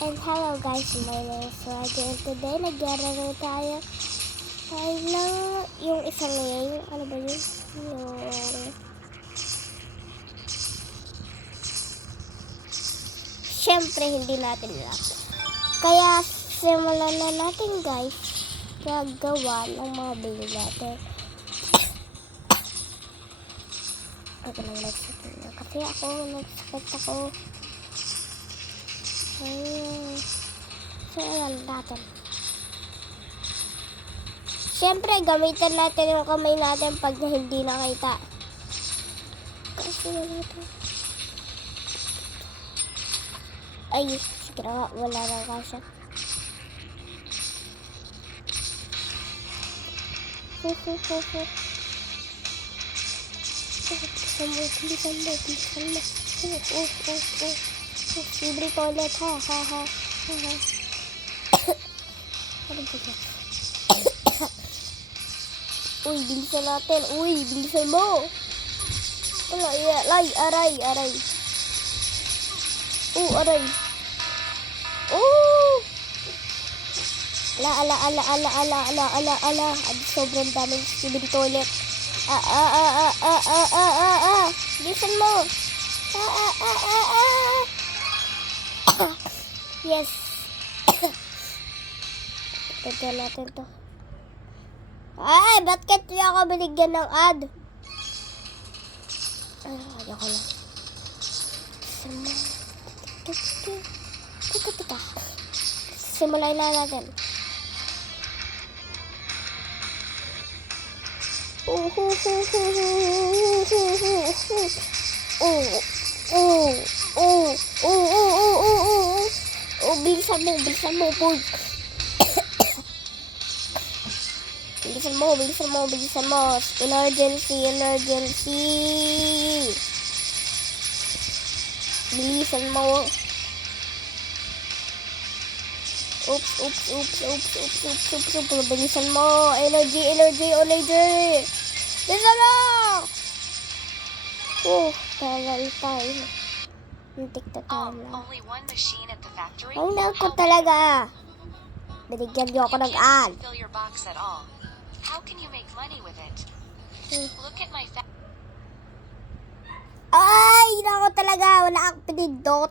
And hello guys, my name is Roger and today nagyararo tayo ay lang yung isang ngayon, ano ba yun? Yung syempre hindi natin lang. Kaya simulan na natin guys gagawa ng mga build natin. Ako lang nagsakit na kasi nagsakit ako. Ayun. So, ayan natin. Siyempre, gamitin natin yung kamay natin pag hindi nakita. Kasi natin. Ay, sige na, wala na kasya. Bilisan mo. Libre toilet, ha. Ano ba yan? Uy, bilisan natin. Uy, bilisan mo. Aray. Aray. Ala. Sobrang daming libre toilet. Bilisan mo. Yes. Tagyan natin to. Ay, ba't kaya ako binigyan ng ad? Ayoko lang. Teka. Simulan na natin. Bilisan mo, boy. Bilisan mo. Emergency. Bilisan mo. Oops. Bilisan mo. Energy. Bilisan mo. Tagal tayo. Muntik na tayo lang. Ang ko talaga. Binigyan niyo ako ng ad. Ay, nako talaga. Wala akong pinindot.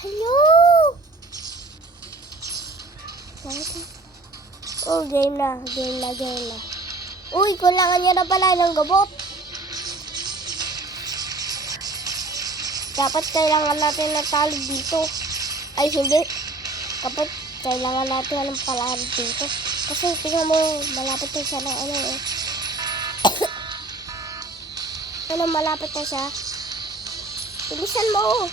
Sa'yo. Oh, game na. Uy, kailangan niya na pala ng gamot. Dapat kailangan natin ng talo dito. Ay, hindi. Dapat kailangan natin ng palaro dito. Kasi tingnan mo, malapit na siya ng malapit na siya. Bilisan mo.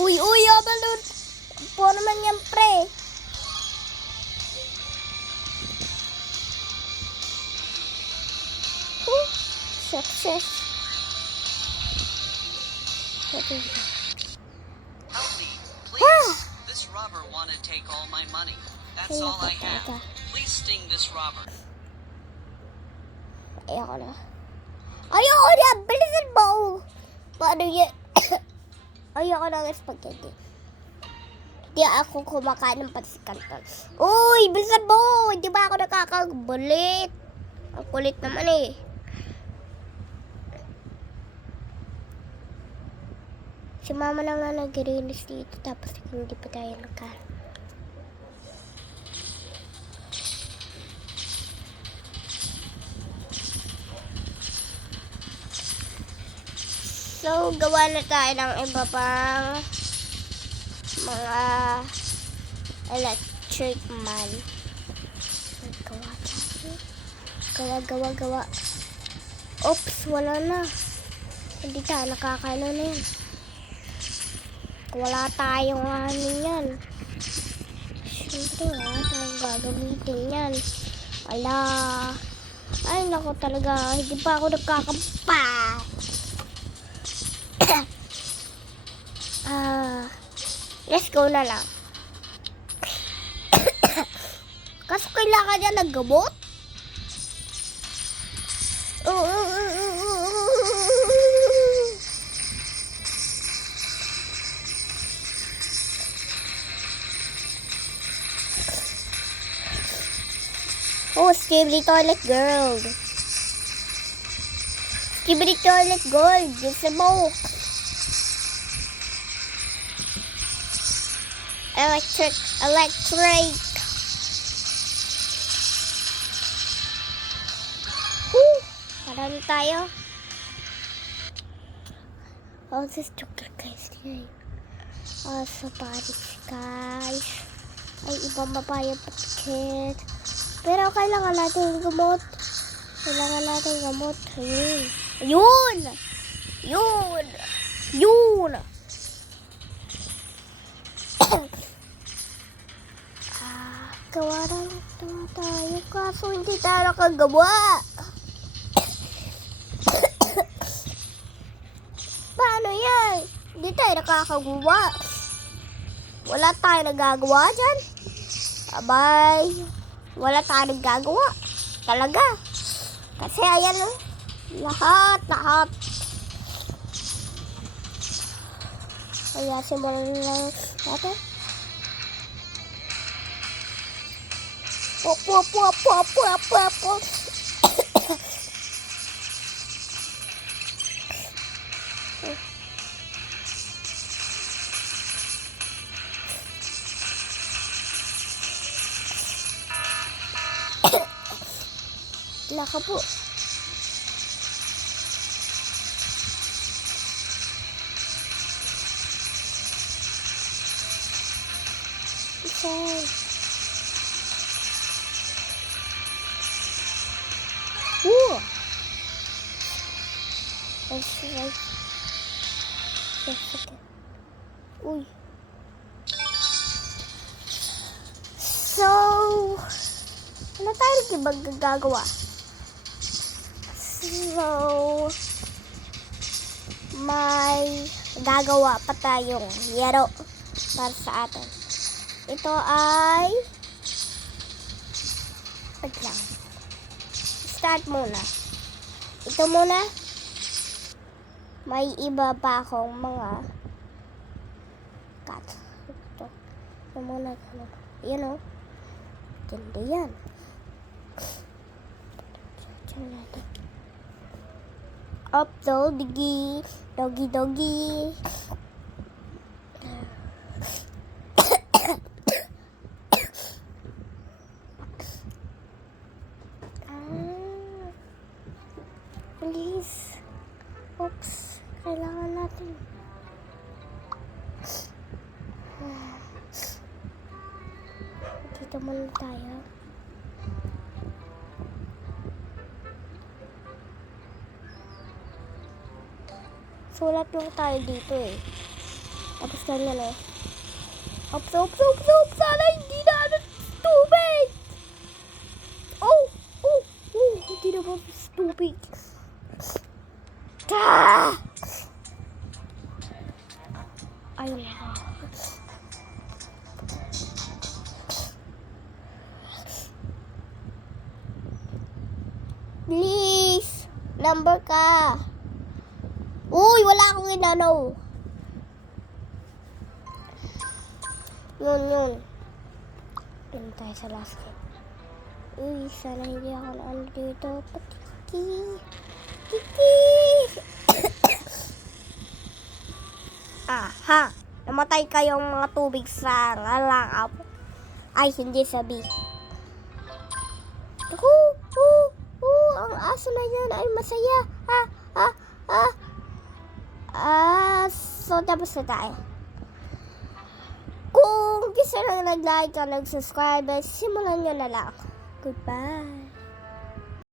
Uy, balon. Po naman yan, pre. Success. Help me, please. This robber wanted to take all my money. That's all I have. Please sting this robber. Ayoko na. Bilisan mo. Paano yan? Ayoko na ng spaghetti. Hindi ako kumakain ng pansikanton. Uy, bilisan mo. Hindi ba ako nakakabulit? Ang kulit naman eh. Si mama lang na nag-release dito. Tapos hindi pa tayo nagkaroon. So, gawa na tayo ng iba pang mga electric man. Gawa. Oops, wala na. Hindi tayo nakakaano na yun. Wala tayong yan. Siyempre, wala tayong gagamitin yan. Ay, naku talaga. Hindi pa ako nagkakampa. Let's go na lang. Kaso kailangan niya ng gamot? Oh, Skibidi Toilet Girl. Skibidi Toilet Girl. Yung smoke. Electric. Woo! Marami tayo. Oh, this chocolate guys. Oh, so body guys. Ay, ibang babae patikit. Pero kailangan natin gamot. Ayun! Gawa na tayo. Kaso hindi tayo nakagawa. Paano yan? Hindi tayo nakakagawa. Wala tayo nagagawa dyan. Abay. Wala tayo nagagawa. Talaga. Kasi ayan o. Lahat. Kaya simulan lang natin. Po. Laka po. Okay. Ooh. Uy. So, ano tayo gagawa? So, may gagawa pa tayong yero para sa atin. Ito ay wait lang. Start muna. Ito muna. May iba pa akong mga cut. Ito muna. Yan o. Ganda yan. Up doggy. Doggy. Please. Oops. Kailangan natin. Dito muna tayo. Sulat lang tayo dito eh. Tapos ganyan eh. Oops. Sana hindi na tubig. Oh. Hindi na ba tubig. Ayun na. Please. Number ka. Uy, wala akong inanaw. Yun. Yun tayo sa last game. Uy, sana hindi ako na dito. Tiki. Aha. Namatay kayong mga tubig sa ngalang apo. Ay, hindi sabi. Ang aso na yan ay masaya. So tapos na tayo. Kung gusto nyo nag-like o nag-subscribe, simulan nyo na lang. Goodbye.